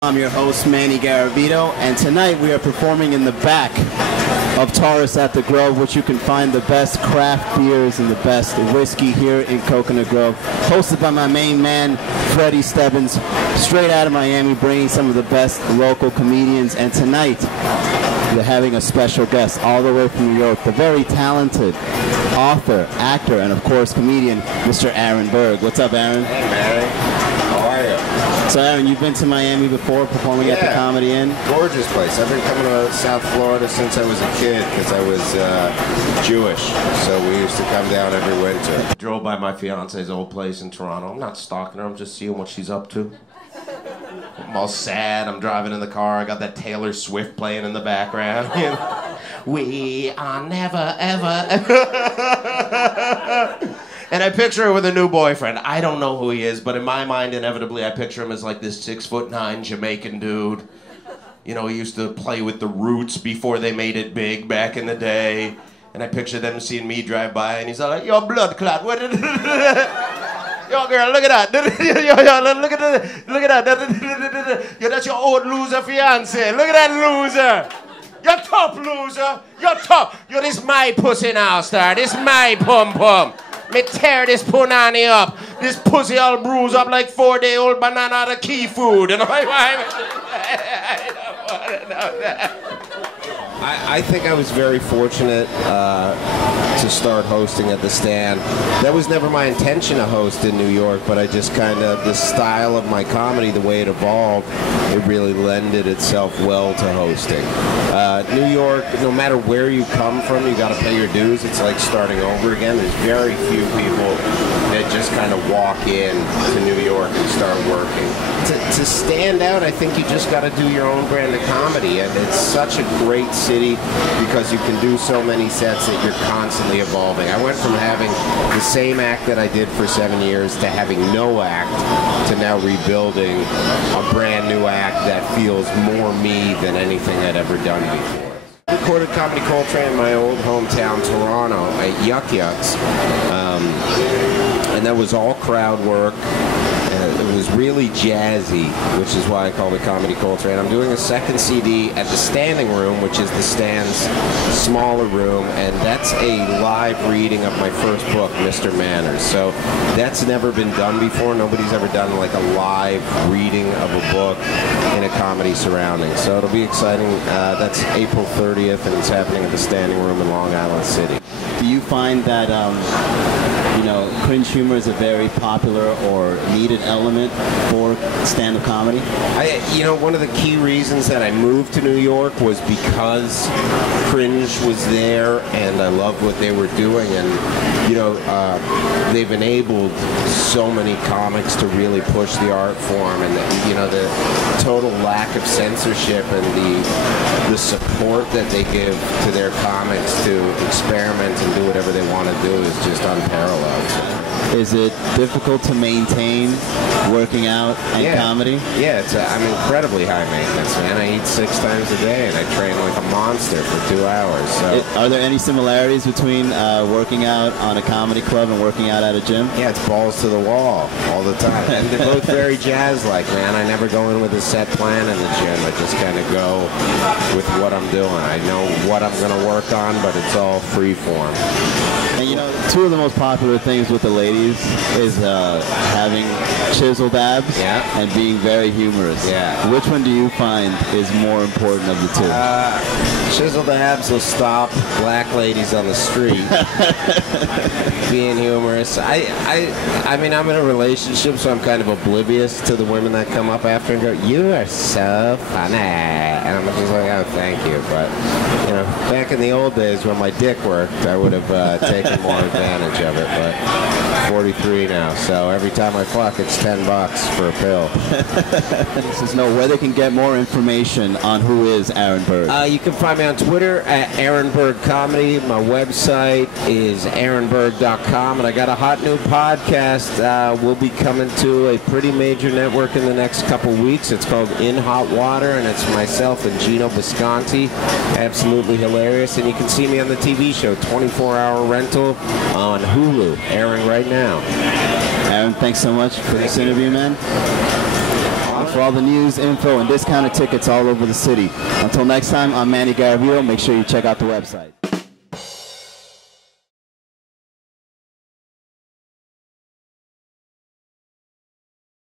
I'm your host, Manny Garavito, and tonight we are performing in the back of Taurus at the Grove, which you can find the best craft beers and the best whiskey here in Coconut Grove. Hosted by my main man, Freddie Stebbins, straight out of Miami, bringing some of the best local comedians. And tonight, we're having a special guest all the way from New York, the very talented author, actor, and of course, comedian, Mr. Aaron Berg. What's up, Aaron? Hey, Manny. How are you? So, Aaron, you've been to Miami before, performing at the Comedy Inn? Gorgeous place. I've been coming to South Florida since I was a kid because I was Jewish. So we used to come down every winter. Drove by my fiance's old place in Toronto. I'm not stalking her. I'm just seeing what she's up to. I'm all sad. I'm driving in the car. I got that Taylor Swift playing in the background. You know? We are never, ever. And I picture her with a new boyfriend. I don't know who he is, but in my mind, inevitably, I picture him as like this 6'9" Jamaican dude. You know, he used to play with the Roots before they made it big back in the day. And I picture them seeing me drive by, and he's all like, "Yo, blood clot, what?" Yo, girl, look at that. Yo, look at that. Yo, that's your old loser fiance. Look at that loser. You're tough, loser. You're tough. Yo, this my pussy now, star. This my pum-pum. Me tear this punani up. This pussy all bruised up like 4-day-old banana out of key food. And I don't want to know that. I think I was very fortunate to start hosting at the Stand. That was never my intention to host in New York, but I just kind of, the style of my comedy, the way it evolved, it really lended itself well to hosting. New York, no matter where you come from, you got to pay your dues. It's like starting over again. There's very few people that just kind of walk in to New York and start working. To stand out, I think you just got to do your own brand of comedy, and it's such a great city because you can do so many sets that you're constantly evolving. I went from having the same act that I did for 7 years to having no act to now rebuilding a brand new act that feels more me than anything I'd ever done before. I recorded Comedy Coltrane in my old hometown, Toronto, at Yuck Yucks, and that was all crowd work. It was really jazzy, which is why I called it Comedy Coltrane. I'm doing a second CD at the Standing Room, which is the Stand's smaller room, and that's a live reading of my first book, Mr. Manners. So that's never been done before. Nobody's ever done like a live reading of a book in a comedy surrounding. So it'll be exciting. That's April 30th, and it's happening at the Standing Room in Long Island City. Do you find that, you know, cringe humor is a very popular or needed element for stand-up comedy? You know, one of the key reasons that I moved to New York was because cringe was there, and I loved what they were doing, and, you know, they've enabled so many comics to really push the art form, and, you know, the total lack of censorship and the support that they give to their comics to experiment and do whatever they want to do is just unparalleled. Is it difficult to maintain working out and comedy? Yeah, I'm incredibly high maintenance, man. I eat 6 times a day, and I train like a monster for 2 hours. So. Are there any similarities between working out on a comedy club and working out at a gym? Yeah, it's balls to the wall all the time. And they're both very jazz-like, man. I never go in with a set plan in the gym. I just kind of go with what I'm doing. I know what I'm going to work on, but it's all free form. And you know, two of the most popular things with the ladies is having chiseled abs and being very humorous. Yeah. Which one do you find is more important of the two? Chiseled abs will stop black ladies on the street being humorous. I mean, I'm in a relationship, so I'm kind of oblivious to the women that come up after and go, "You are so funny," and I'm just like, "Oh, thank you." But you know, back in the old days when my dick worked, I would have taken more advantage of it. But 43 now, so every time I fuck, it's $10 for a pill. This is where they can get more information on who is Aaron Berg. You can find me on Twitter at Aaron Berg Comedy. My website is aaronberg.com, and I got a hot new podcast. We'll be coming to a pretty major network in the next couple weeks. It's called In Hot Water, and it's myself and Gino Visconti. Absolutely hilarious, and you can see me on the TV show 24-Hour Rental on Hulu, airing right now. Aaron, thanks so much for this interview, man. And for all the news, info, and discounted tickets all over the city. Until next time, I'm Manny Garavito. Make sure you check out the website.